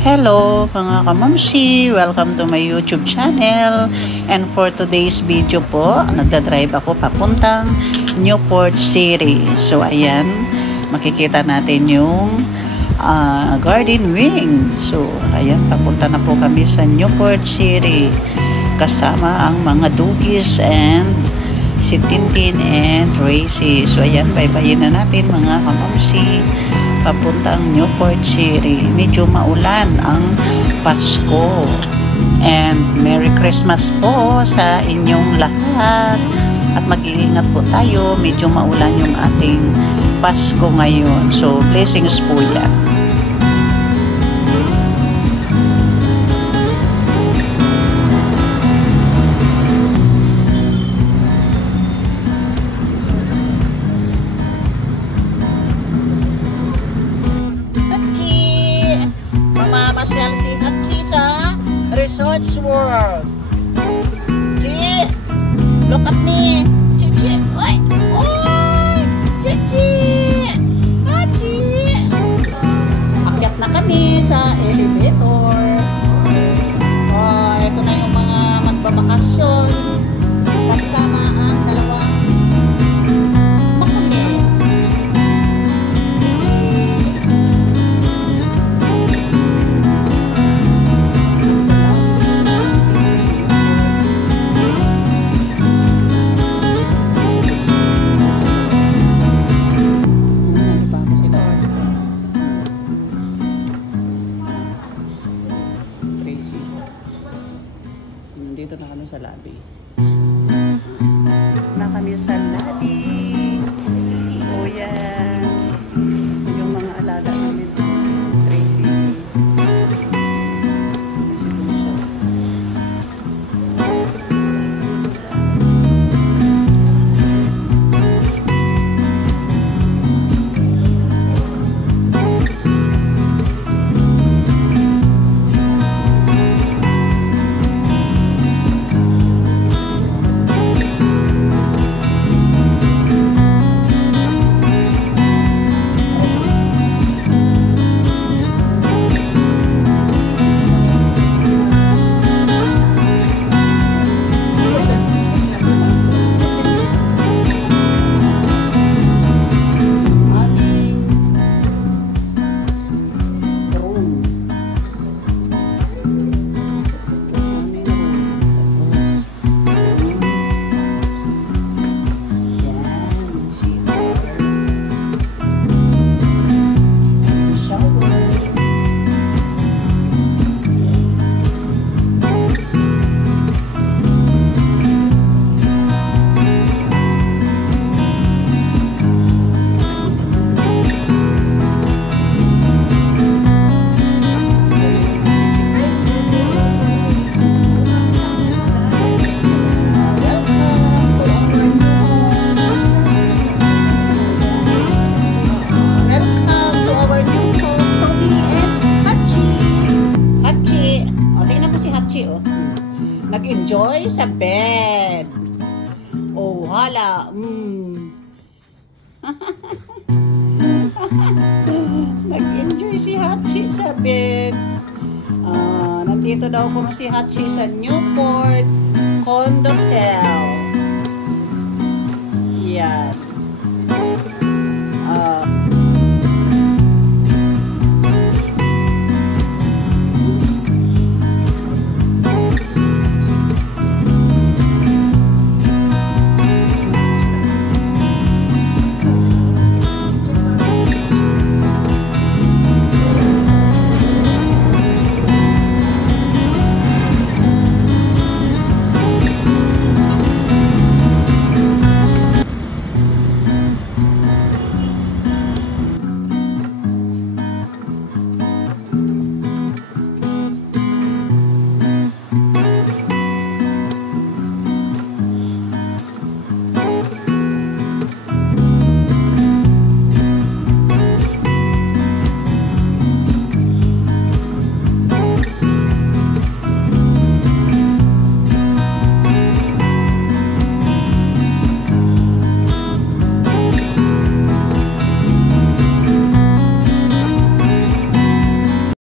Hello mga kamamsi! Welcome to my YouTube channel. And for today's video po, nagdadrive ako papuntang Newport City. So ayan, makikita natin yung garden wing. So ayan, papunta na po kami sa Newport City. Kasama ang mga dugis and si Tintin and Tracy. So ayan, bye-bye na natin mga kamamsi. Papuntang Newport City. Medyo maulan ang Pasko. And Merry Christmas po sa inyong lahat. At mag-iingat po tayo. Medyo maulan yung ating Pasko ngayon. So, blessings po yan. Resorts World. Chi, look at me. Chi. Oy, Chi. Chi. Akyat na kami sa elevator. Ito na yung mga magbabakasyon. Kasama ang dalawang makulit. Dito na kami sa lobby. Na kami sa lobby. O yan. Yung mga alaga namin. Tracy. Nag-enjoy sa bed. Oh, hala. Nag-enjoy si Hachi sa bed. Nandito daw ko si Hachi sa Newport Condotel. Yan.